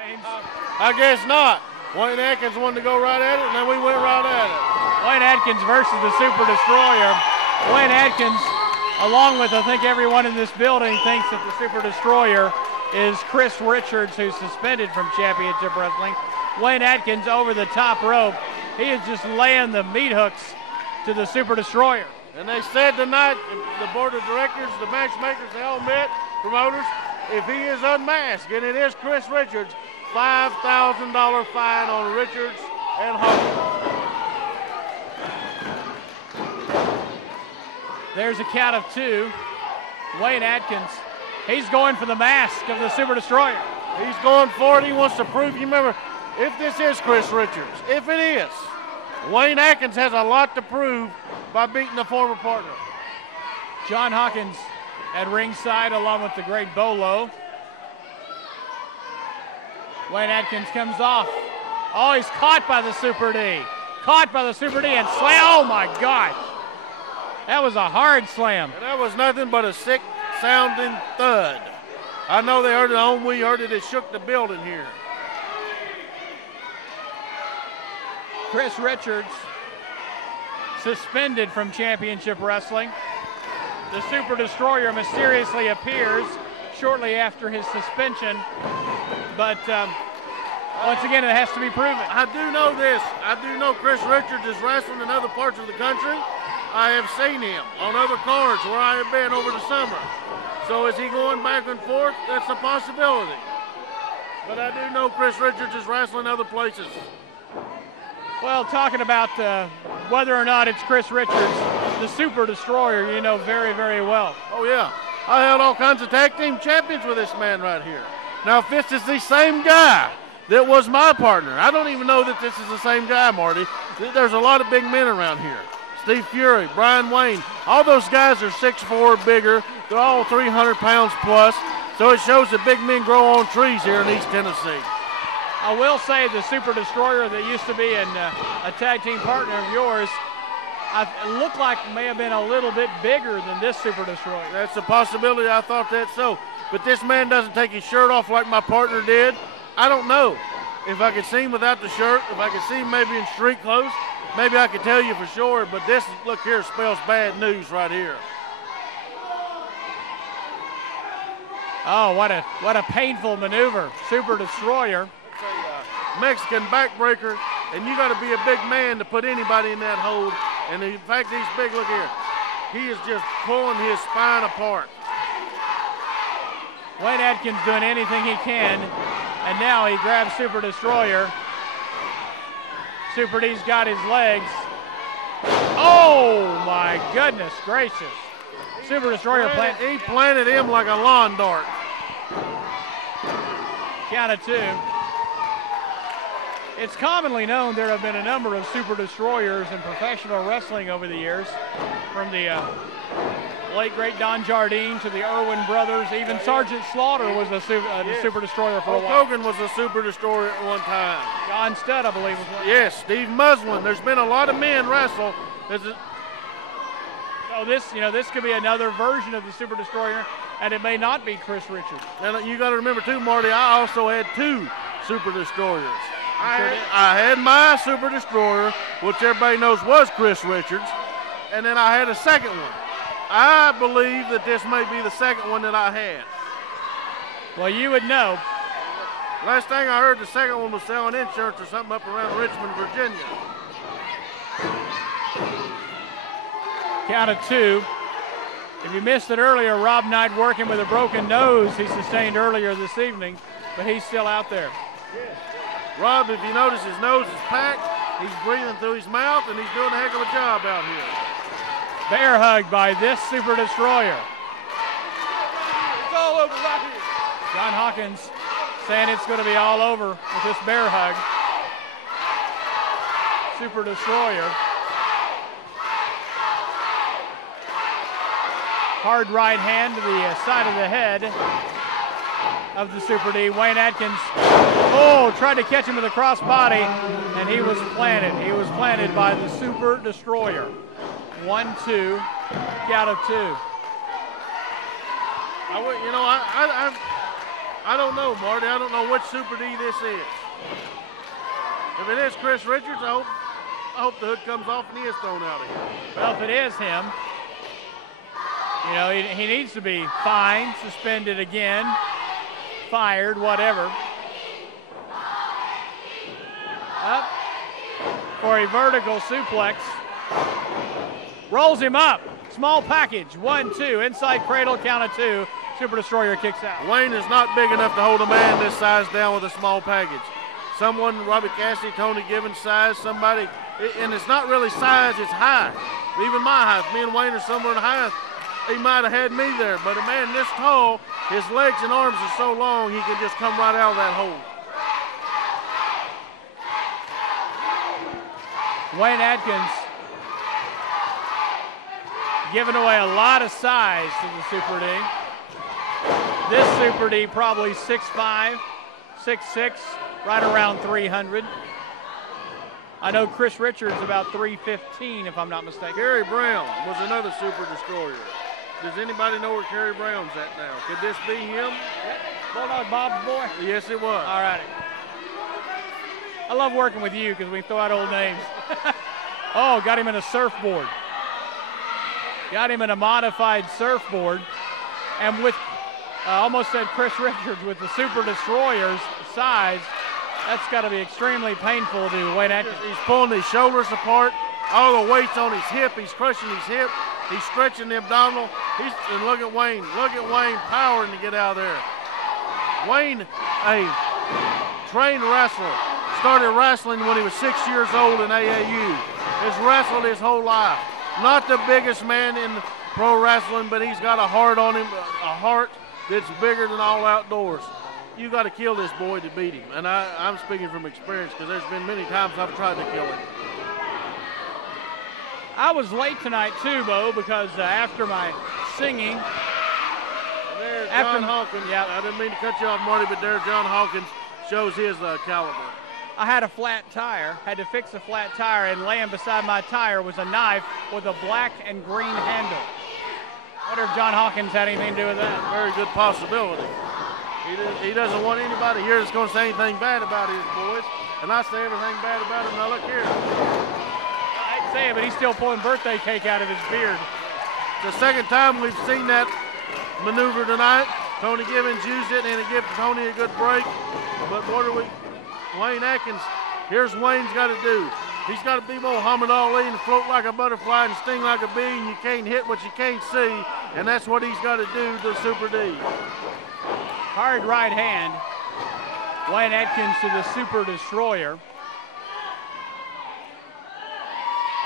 James? I guess not. Wayne Adkins wanted to go right at it, and then we went right at it. Wayne Adkins versus the Super Destroyer. Wayne Adkins, along with I think everyone in this building, thinks that the Super Destroyer is Chris Richards, who's suspended from championship wrestling. Wayne Adkins over the top rope. He is just laying the meat hooks to the Super Destroyer. And they said tonight, the board of directors, the matchmakers, they all met, promoters, if he is unmasked, and it is Chris Richards, $5,000 fine on Richards and Hawkins. There's a count of 2. Wayne Adkins, he's going for the mask of the Super Destroyer. He's going for it. He wants to prove, you remember, if this is Chris Richards, if it is, Wayne Adkins has a lot to prove by beating the former partner. John Hawkins at ringside along with the great Bolo. Wayne Adkins comes off. Oh, he's caught by the Super D. Caught by the Super D and slam. Oh my God. That was a hard slam. And that was nothing but a sick sounding thud. I know they heard it at home. We heard it. It shook the building here. Chris Richards suspended from championship wrestling. The Super Destroyer mysteriously appears shortly after his suspension, but once again, it has to be proven. I do know this. I do know Chris Richards is wrestling in other parts of the country. I have seen him on other cards where I have been over the summer. So is he going back and forth? That's a possibility. But I do know Chris Richards is wrestling other places. Well, talking about whether or not it's Chris Richards, the Super Destroyer, you know very, very well. Oh, yeah. I held all kinds of tag team champions with this man right here. Now, if this is the same guy that was my partner, I don't even know that this is the same guy, Marty. There's a lot of big men around here. Steve Fury, Brian Wayne, all those guys are 6'4", bigger. They're all 300 pounds plus. So it shows that big men grow on trees here in East Tennessee. I will say the Super Destroyer that used to be a tag team partner of yours, it looked like may have been a little bit bigger than this Super Destroyer. That's a possibility. I thought that so. But this man doesn't take his shirt off like my partner did. I don't know. If I could see him without the shirt, if I could see him maybe in street clothes, maybe I could tell you for sure. But this, look here, spells bad news right here. Oh, what a painful maneuver. Super Destroyer. Mexican backbreaker, and you got to be a big man to put anybody in that hold. And in fact, he's big. Look here. He is just pulling his spine apart. Wayne Adkins doing anything he can, and now he grabs Super Destroyer. Super D's got his legs. Oh my goodness gracious. Super Destroyer he planted him like a lawn dart. Count of 2. It's commonly known there have been a number of Super Destroyers in professional wrestling over the years, from the late great Don Jardine to the Irwin brothers. Even Sergeant Slaughter was a Super Destroyer for a while. Hogan was a Super Destroyer at one time. John Studd, I believe, was one. Yes, Steve Muslin. There's been a lot of men wrestle. So this could be another version of the Super Destroyer, and it may not be Chris Richards. And you got to remember too, Marty, I also had 2 Super Destroyers. I had my Super Destroyer, which everybody knows was Chris Richards, and then I had a second one. I believe that this may be the second one that I had. Well, you would know. Last thing I heard, the second one was selling insurance or something up around Richmond, Virginia. Count of 2. If you missed it earlier, Rob Knight working with a broken nose he sustained earlier this evening, but he's still out there. Yes. Rob, if you notice, his nose is packed. He's breathing through his mouth, and he's doing a heck of a job out here. Bear hug by this Super Destroyer. It's all over right here. John Hawkins saying it's going to be all over with this bear hug. Super Destroyer. Hard right hand to the side of the head of the Super D. Wayne Adkins, tried to catch him with a cross body, and he was planted. He was planted by the Super Destroyer. 1-2, count of 2. I don't know, Marty. I don't know which Super D this is. If it is Chris Richards, I hope the hood comes off and he is thrown out of here. Well, if it is him, you know, he needs to be fined, suspended again, fired, whatever. Up for a vertical suplex. Rolls him up. Small package. 1, 2. Inside cradle, count of 2. Super Destroyer kicks out. Wayne is not big enough to hold a man this size down with a small package. Someone, Robbie Cassidy, Tony Gibbons size, somebody, and it's not really size, it's height. Even my height, me and Wayne are somewhere in height. He might have had me there, but a man this tall, his legs and arms are so long, he can just come right out of that hole. Wayne Adkins giving away a lot of size to the Super D. This Super D probably 6'5", 6'6", right around 300. I know Chris Richards about 315, if I'm not mistaken. Kerry Brown was another Super Destroyer. Does anybody know where Kerry Brown's at now? Could this be him? Yep. Bulldog Bob's boy? Yes, it was. All righty. I love working with you because we throw out old names. Oh, got him in a surfboard. Got him in a modified surfboard. And with, I almost said Chris Richards, with the Super Destroyer's size, that's got to be extremely painful to Wayne Adkins. He's pulling his shoulders apart. All the weight's on his hip. He's crushing his hip. He's stretching the abdominal. And look at Wayne. Look at Wayne powering to get out of there. Wayne, a trained wrestler, started wrestling when he was 6 years old in AAU. Has wrestled his whole life. Not the biggest man in pro wrestling, but he's got a heart on him, a heart that's bigger than all outdoors. You got to kill this boy to beat him. And I'm speaking from experience because there's been many times I've tried to kill him. I was late tonight too, Bo, because after my singing. There's John Hawkins. Yeah. I didn't mean to cut you off, Marty, but there John Hawkins shows his caliber. I had a flat tire, had to fix a flat tire, and laying beside my tire was a knife with a black and green handle. I wonder if John Hawkins had anything to do with that. Very good possibility. He doesn't want anybody here that's going to say anything bad about his boys, and I say everything bad about him. Now look here. I hate to say it, but he's still pulling birthday cake out of his beard. It's the second time we've seen that maneuver tonight. Tony Gibbons used it, and it gives Tony a good break. But what are we? Wayne Adkins, here's Wayne's got to do. He's got to be Muhammad Ali and float like a butterfly and sting like a bee, and you can't hit what you can't see, and that's what he's got to do to Super D. Hard right hand. Wayne Adkins to the Super Destroyer.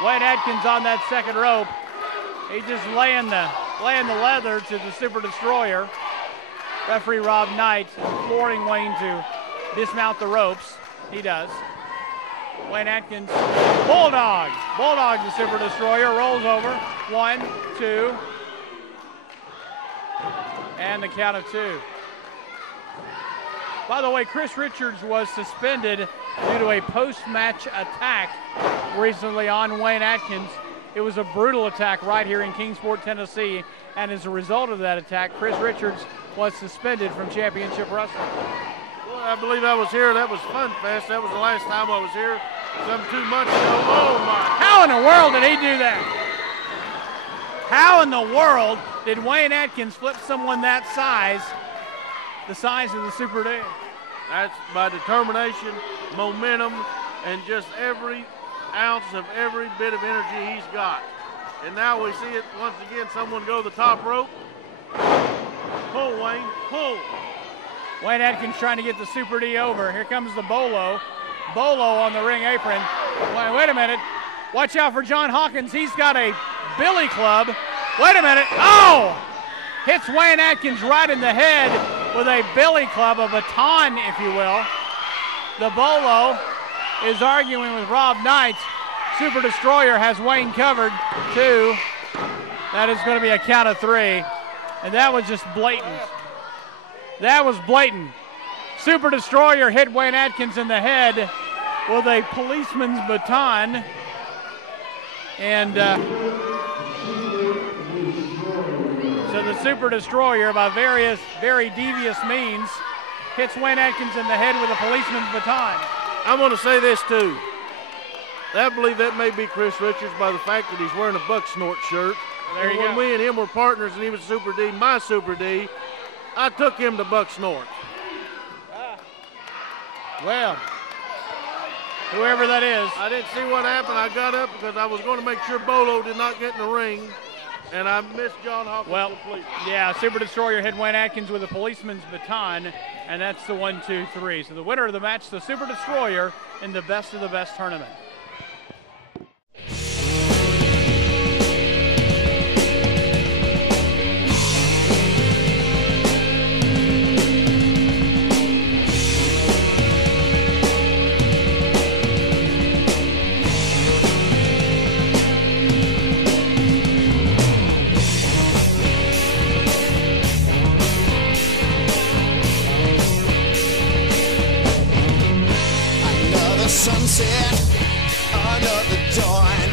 Wayne Adkins on that second rope. He's just laying the leather to the Super Destroyer. Referee Rob Knight imploring Wayne to dismount the ropes. He does. Wayne Adkins, Bulldog. Bulldog the Super Destroyer, rolls over. 1, 2. And the count of 2. By the way, Chris Richards was suspended due to a post-match attack recently on Wayne Adkins. It was a brutal attack right here in Kingsport, Tennessee. And as a result of that attack, Chris Richards was suspended from championship wrestling. Well, I believe I was here. That was Fun Fest. That was the last time I was here. Some 2 months ago. Oh, my. How in the world did he do that? How in the world did Wayne Adkins flip someone that size, the size of the Super D? That's by determination, momentum, and just every ounce of every bit of energy he's got. And now we see it once again, someone go the top rope. Pull, Wayne, pull. Wayne Adkins trying to get the Super D over. Here comes the Bolo. Bolo on the ring apron. Wait a minute. Watch out for John Hawkins. He's got a billy club. Wait a minute. Oh! Hits Wayne Adkins right in the head with a billy club, a baton, if you will. The Bolo is arguing with Rob Knight. Super Destroyer has Wayne covered. 2. That is going to be a count of 3. And that was just blatant. That was blatant. Super Destroyer hit Wayne Adkins in the head with a policeman's baton. And so the Super Destroyer, by various, very devious means, hits Wayne Adkins in the head with a policeman's baton. I'm going to say this too. I believe that may be Chris Richards by the fact that he's wearing a Buck Snort shirt. There you when go. we and him were partners and he was Super D, my Super D, I took him to Buck Snort. Well, whoever that is. I didn't see what happened. I got up because I was going to make sure Bolo did not get in the ring, and I missed John Hawkins completely. Yeah, Super Destroyer hit Wayne Adkins with a policeman's baton, and that's the 1, 2, 3. So the winner of the match, the Super Destroyer, in the Best of the Best tournament. Sunset, another dawn,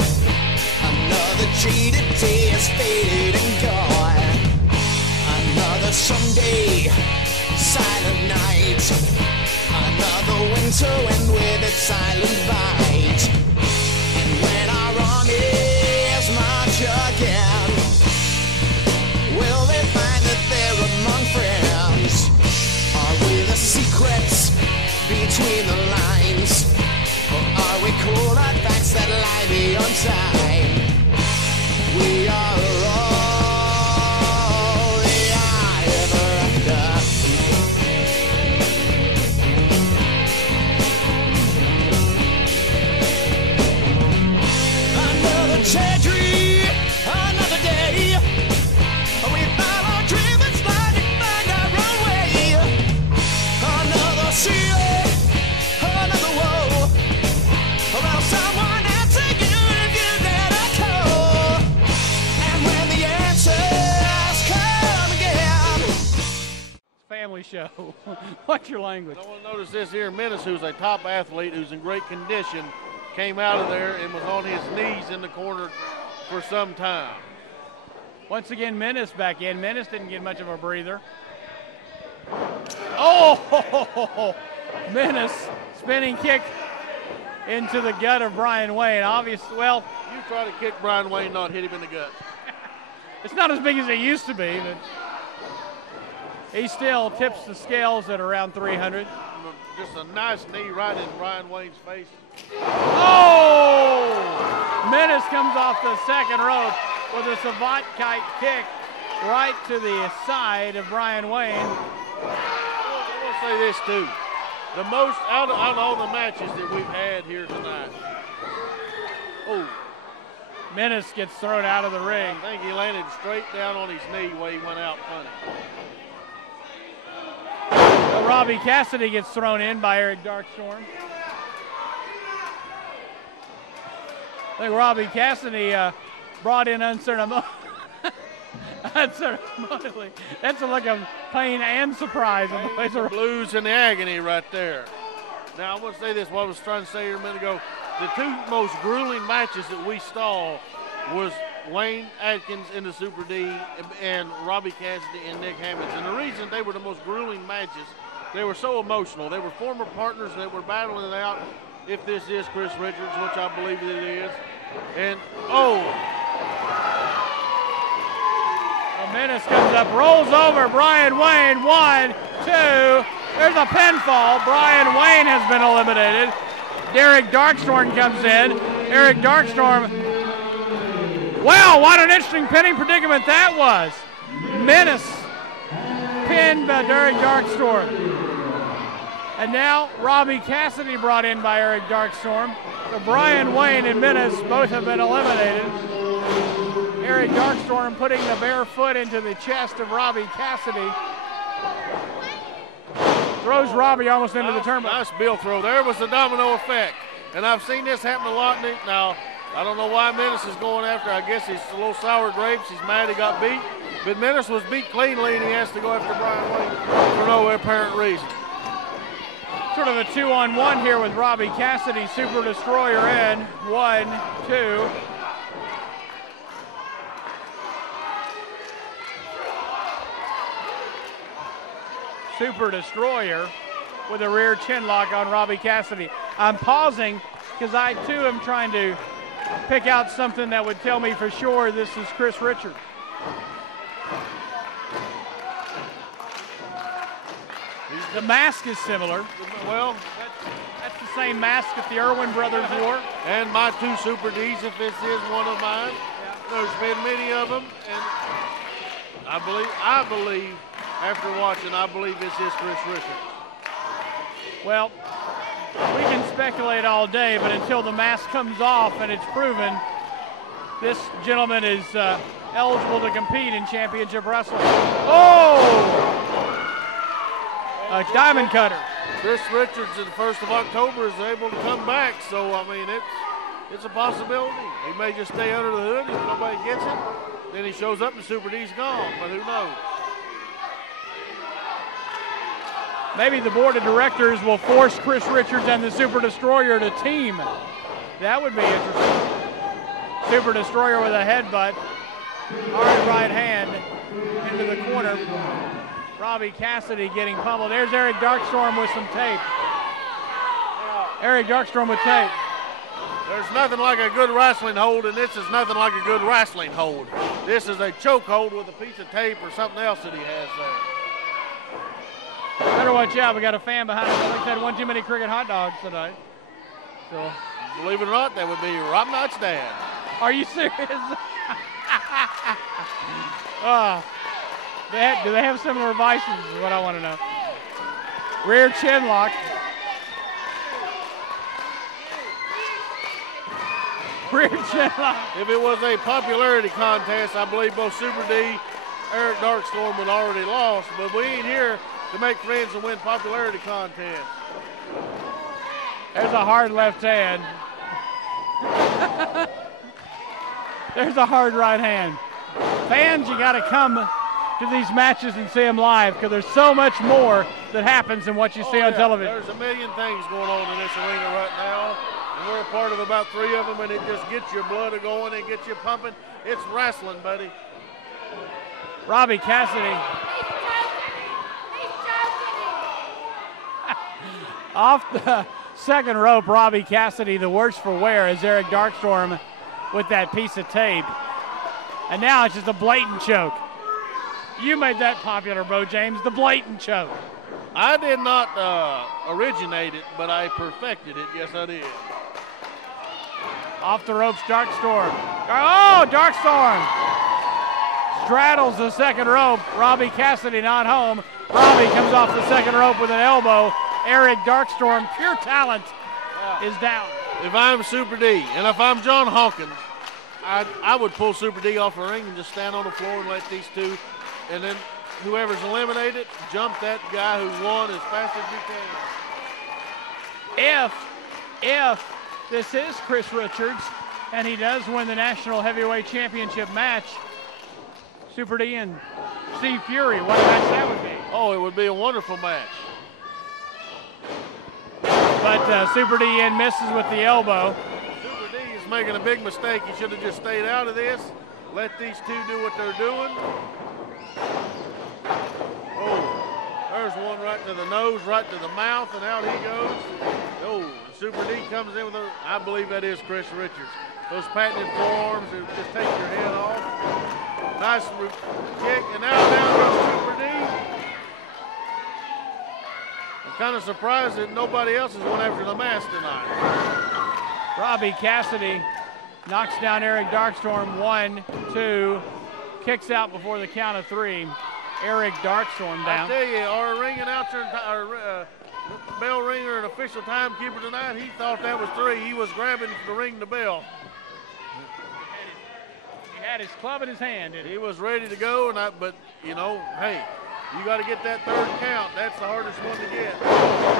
another cheated day is faded and gone. Another someday, silent night, another winter wind with its silent bite. And when our armies march again, will they find that they're among friends? Are we the secrets between the lines? Are we cold hard facts that lie beyond time? We are all the I ever after. Another tragedy, another day. We found our dream and slide and find our own way. Another sea, another woe. Well, someone answer you if you let a call. And when the answers come again. Family show. What's your language? I want to notice this here. Menace, who's a top athlete, who's in great condition, came out of there and was on his knees in the corner for some time. Once again, Menace back in. Menace didn't get much of a breather. Oh, Menace spinning kick into the gut of Brian Wayne. Obviously, well, You try to kick Brian Wayne, not hit him in the gut. it's not as big as it used to be, but he still tips the scales at around 300. Just a nice knee right in Brian Wayne's face. Oh! Menace comes off the second rope with a savant kite kick right to the side of Brian Wayne. I want to say this too. The most out of all the matches that we've had here tonight. Oh, Menace gets thrown out of the ring. I think he landed straight down on his knee where he went out funny. Well, Robbie Cassidy gets thrown in by Eric Darkstorm. I think Robbie Cassidy brought in unceremoniously. That's a look of pain and surprise. Pain, the blues and the agony right there. Now, I want to say this, what I was trying to say here a minute ago. The two most grueling matches that we saw was Wayne Adkins in the Super D and Robbie Cassidy and Nick Hammonds. And the reason they were the most grueling matches, they were so emotional. They were former partners that were battling it out if this is Chris Richards, which I believe that it is. And, Menace comes up, rolls over Brian Wayne. 1, 2. There's a pinfall. Brian Wayne has been eliminated. Eric Darkstorm comes in. Eric Darkstorm. Wow, what an interesting pinning predicament that was. Menace pinned by Eric Darkstorm. And now Robbie Cassidy brought in by Eric Darkstorm. So Brian Wayne and Menace both have been eliminated. Eric Darkstorm putting the bare foot into the chest of Robbie Cassidy. Throws Robbie almost into the tournament. Nice bill throw. There was the domino effect. And I've seen this happen a lot. Now, I don't know why Menace is going after. I guess he's a little sour grapes. He's mad he got beat. But Menace was beat cleanly, and he has to go after Brian Wayne for no apparent reason. Sort of a 2-on-1 here with Robbie Cassidy. Super Destroyer in. 1, 2. Super Destroyer with a rear chin lock on Robbie Cassidy. I'm pausing because I too am trying to pick out something that would tell me for sure this is Chris Richards. The mask is similar. Well, that's the same mask that the Irwin brothers wore. And my 2 Super Ds, if this is one of mine. There's been many of them, and I believe, after watching, I believe this is Chris Richards. Well, we can speculate all day, but until the mask comes off and it's proven, this gentleman is eligible to compete in championship wrestling. Oh! A diamond cutter. Chris Richards in the 1st of October is able to come back, so I mean it's a possibility. He may just stay under the hood if nobody gets it. Then he shows up and Super D's gone, but who knows? Maybe the board of directors will force Chris Richards and the Super Destroyer to team. That would be interesting. Super Destroyer with a headbutt. Hard right hand into the corner. Robbie Cassidy getting pummeled. There's Eric Darkstorm with some tape. Eric Darkstorm with tape. There's nothing like a good wrestling hold, and this is nothing like a good wrestling hold. This is a choke hold with a piece of tape or something else that he has there. Better watch out. We got a fan behind us. I think they had one too many cricket hot dogs tonight. So, believe it or not, that would be Rob Knight's dad. Are you serious? Do they have similar vices is what I want to know. Rear chin lock. Rear chin lock. If it was a popularity contest, I believe both Super D, Eric Darkstorm would already lost, but we ain't here to make friends and win popularity contests. There's a hard left hand. There's a hard right hand. Fans, you got to come to these matches and see them live because there's so much more that happens than what you see on television. There's a million things going on in this arena right now, and we're a part of about 3 of them, and it just gets your blood going and gets you pumping. It's wrestling, buddy. Robbie Cassidy. Off the second rope, Robbie Cassidy, the worse for wear, as Eric Darkstorm with that piece of tape. And now it's just a blatant choke. You made that popular, Bo James, the blatant choke. I did not originate it, but I perfected it. Yes, I did. Off the ropes, Darkstorm. Oh, Darkstorm straddles the second rope. Robbie Cassidy not home. Robbie comes off the second rope with an elbow. Eric Darkstorm, pure talent, is down. If I'm Super D, and if I'm John Hawkins, I would pull Super D off the ring and just stand on the floor and let these two, and then whoever's eliminated, jump that guy who won as fast as you can. If this is Chris Richards, and he does win the National Heavyweight Championship match, Super D and Steve Fury, what a match that would be. Oh, it would be a wonderful match. But Super D misses with the elbow. Super D is making a big mistake. He should have just stayed out of this. Let these two do what they're doing. Oh, there's one right to the nose, right to the mouth, and out he goes. Oh, Super D comes in with a, I believe that is Chris Richards. Those patented forearms that just take your head off. Nice kick, and now down goes Super D. I'm kind of surprised that nobody else has went after the mask tonight. Robbie Cassidy knocks down Eric Darkstorm. 1, 2, kicks out before the count of 3. Eric Darkstorm down. I tell you, our ring announcer, our bell ringer and official timekeeper tonight, he thought that was 3. He was grabbing to ring the bell. He had his club in his hand. He was ready to go, and but you know, hey, you got to get that third count. That's the hardest one to get.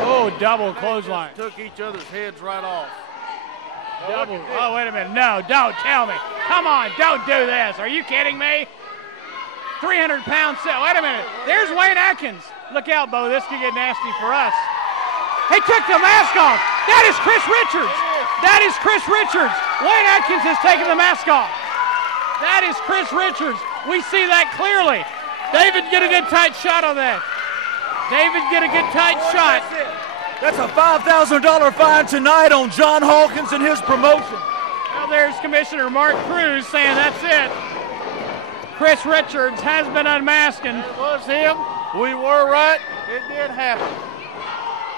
Oh, double clothesline. Took each other's heads right off. Double. Oh, wait a minute. No, don't tell me. Come on, don't do this. Are you kidding me? 300-pound set. Wait a minute. There's Wayne Adkins. Look out, Bo. This could get nasty for us. He took the mask off. That is Chris Richards. That is Chris Richards. Wayne Adkins has taken the mask off. That is Chris Richards. We see that clearly. David, get a good tight shot on that. David get a good tight shot. That's a $5,000 fine tonight on John Hawkins and his promotion. Well, there's Commissioner Mark Cruz saying that's it. Chris Richards has been unmasked. And it was him. We were right. It did happen.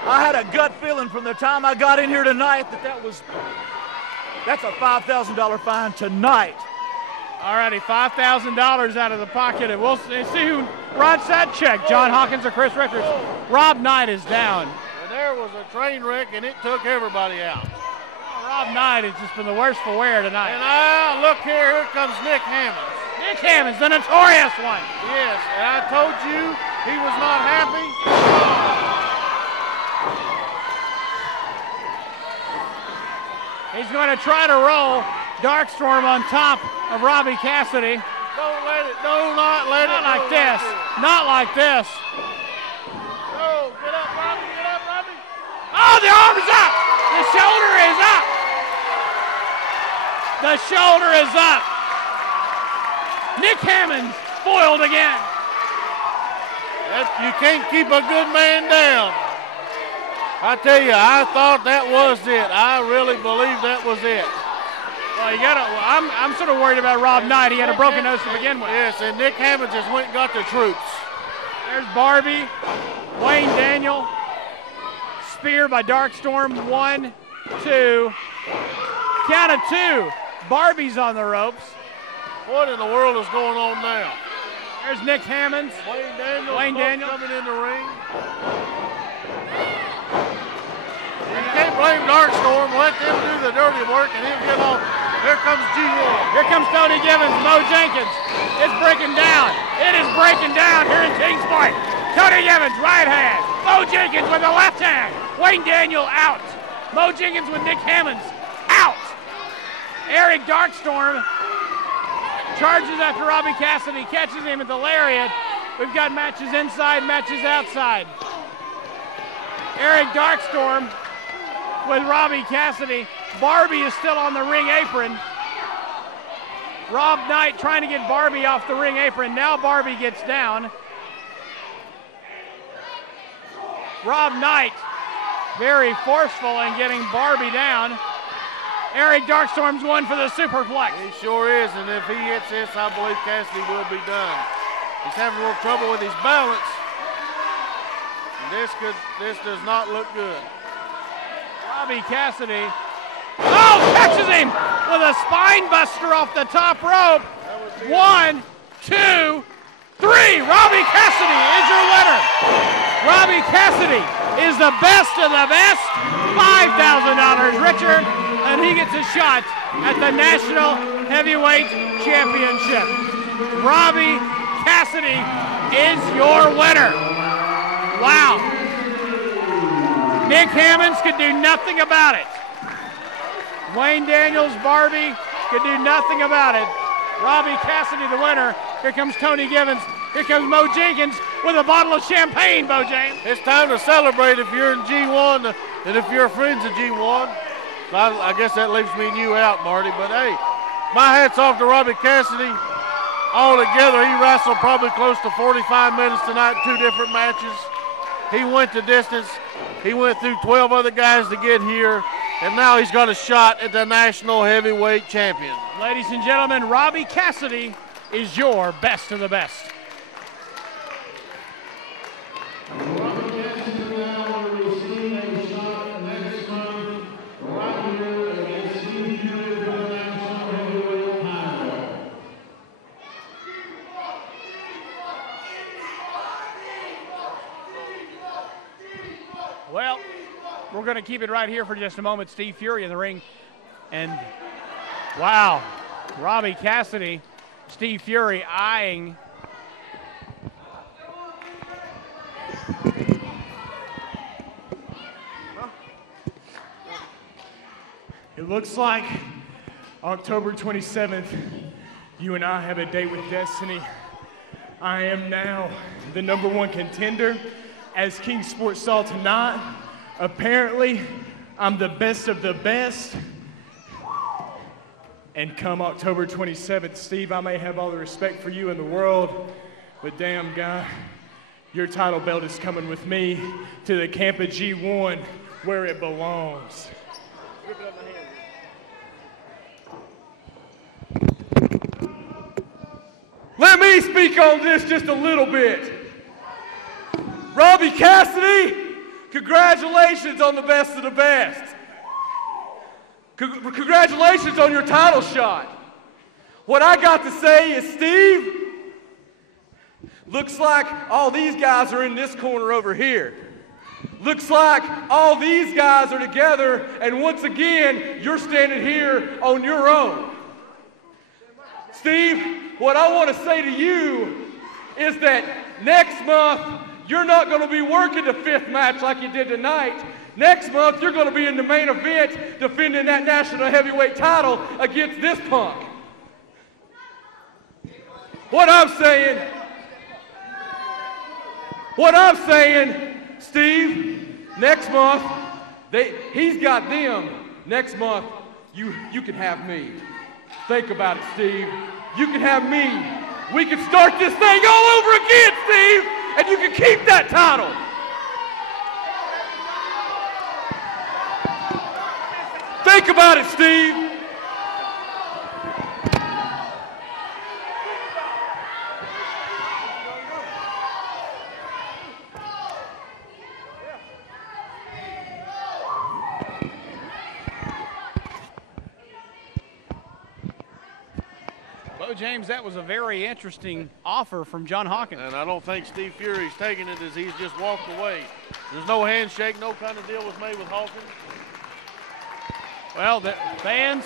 I had a gut feeling from the time I got in here tonight that's a $5,000 fine tonight. All righty, $5,000 out of the pocket. And we'll see who writes that check, John Hawkins or Chris Richards. Rob Knight is down. And there was a train wreck, and it took everybody out. Rob Knight has just been the worst for wear tonight. And look here comes Nick Hammonds. Nick Hammonds, the notorious one. Yes, and I told you he was not happy. He's going to try to roll Darkstorm on top of Robbie Cassidy. Don't let it, do not let it. Not like this. Not like this. Oh, get up, Robbie, get up, Robbie. Oh, the arm is up. The shoulder is up. The shoulder is up. Nick Hammonds foiled again. You can't keep a good man down. I tell you, I thought that was it. I really believe that was it. Well, I'm sort of worried about Rob Knight. He had a broken nose to begin with. Yes, and Nick Hammonds just went and got the troops. There's Barbie, Wayne Daniel, spear by Darkstorm. 1, 2. Count of 2. Barbie's on the ropes. What in the world is going on now? There's Nick Hammonds. Wayne Daniel coming in the ring. You can't blame Darkstorm. Let them do the dirty work and he'll get off. Here comes G1. Here comes Tony Givens, Mo Jenkins. It's breaking down. It is breaking down here in Kingsport. Tony Givens, right hand. Mo Jenkins with the left hand. Wayne Daniel out. Mo Jenkins with Nick Hammonds out. Eric Darkstorm charges after Robbie Cassidy, catches him at the lariat. We've got matches inside, matches outside. Eric Darkstorm with Robbie Cassidy. Barbie is still on the ring apron. Rob Knight trying to get Barbie off the ring apron. Now Barbie gets down. Rob Knight very forceful in getting Barbie down. Eric Darkstorm's one for the superplex. He sure is, and if he hits this, I believe Cassidy will be done. He's having a little trouble with his balance. And this does not look good. Robbie Cassidy, catches him with a spine buster off the top rope. 1, 2, 3. Robbie Cassidy is your winner. Robbie Cassidy is the best of the best. $5,000, Richard. And he gets a shot at the National Heavyweight Championship. Robbie Cassidy is your winner. Wow. Nick Hammonds could do nothing about it. Wayne Daniels, Barbie could do nothing about it. Robbie Cassidy the winner. Here comes Tony Givens. Here comes Mo Jenkins with a bottle of champagne, Mo James. It's time to celebrate if you're in G1 and if you're friends of G1. I guess that leaves me and you out, Marty. But, hey, my hat's off to Robbie Cassidy. Altogether, he wrestled probably close to 45 minutes tonight in 2 different matches. He went the distance. He went through 12 other guys to get here. And now he's got a shot at the National Heavyweight Champion. Ladies and gentlemen, Robbie Cassidy is your best of the best. Well, we're going to keep it right here for just a moment. Steve Fury in the ring. And, wow, Robbie Cassidy, Steve Fury eyeing. It looks like October 27th, you and I have a date with destiny. I am now the #1 contender. As King Sports saw tonight, apparently I'm the best of the best. And come October 27th, Steve, I may have all the respect for you in the world, but damn, guy, Your title belt is coming with me to the camp of G1 where it belongs. Let me speak on this just a little bit. Robbie Cassidy, congratulations on the best of the best. Congratulations on your title shot. What I got to say is, Steve, looks like all these guys are in this corner over here. Looks like all these guys are together, and once again, you're standing here on your own. Steve, what I want to say to you is that next month, you're not going to be working the 5th match like you did tonight. Next month, you're going to be in the main event defending that national heavyweight title against this punk. What I'm saying, Steve, next month, he's got them. Next month, you can have me. Think about it, Steve. You can have me. We can start this thing all over again, Steve, and you can keep that title. Think about it, Steve. James, that was a very interesting offer from John Hawkins. And I don't think Steve Fury's taking it as he's just walked away. There's no handshake, no kind of deal was made with Hawkins. Well, the fans,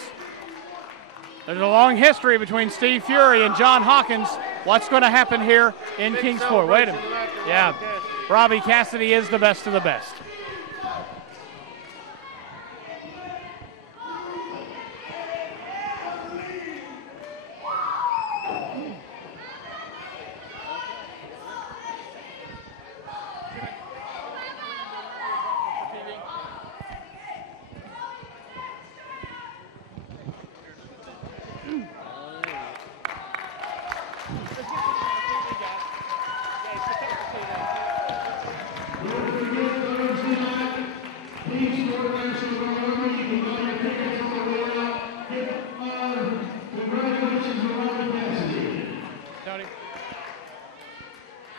there's a long history between Steve Fury and John Hawkins. What's going to happen here in Kingsport? Wait a minute. Yeah, Robbie Cassidy is the best of the best.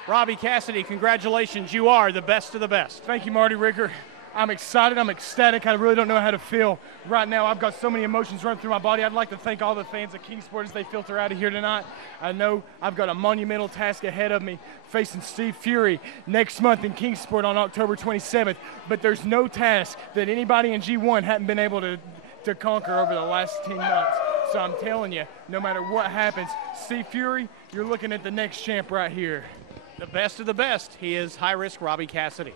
Robbie Cassidy, congratulations. You are the best of the best. Thank you, Marty Ricker. I'm excited. I'm ecstatic. I really don't know how to feel right now. I've got so many emotions running through my body. I'd like to thank all the fans of Kingsport as they filter out of here tonight. I know I've got a monumental task ahead of me facing Steve Fury next month in Kingsport on October 27th. But there's no task that anybody in G1 hadn't been able to conquer over the last 10 months. So I'm telling you, no matter what happens, Steve Fury, you're looking at the next champ right here. The best of the best. He is high-risk Robbie Cassidy.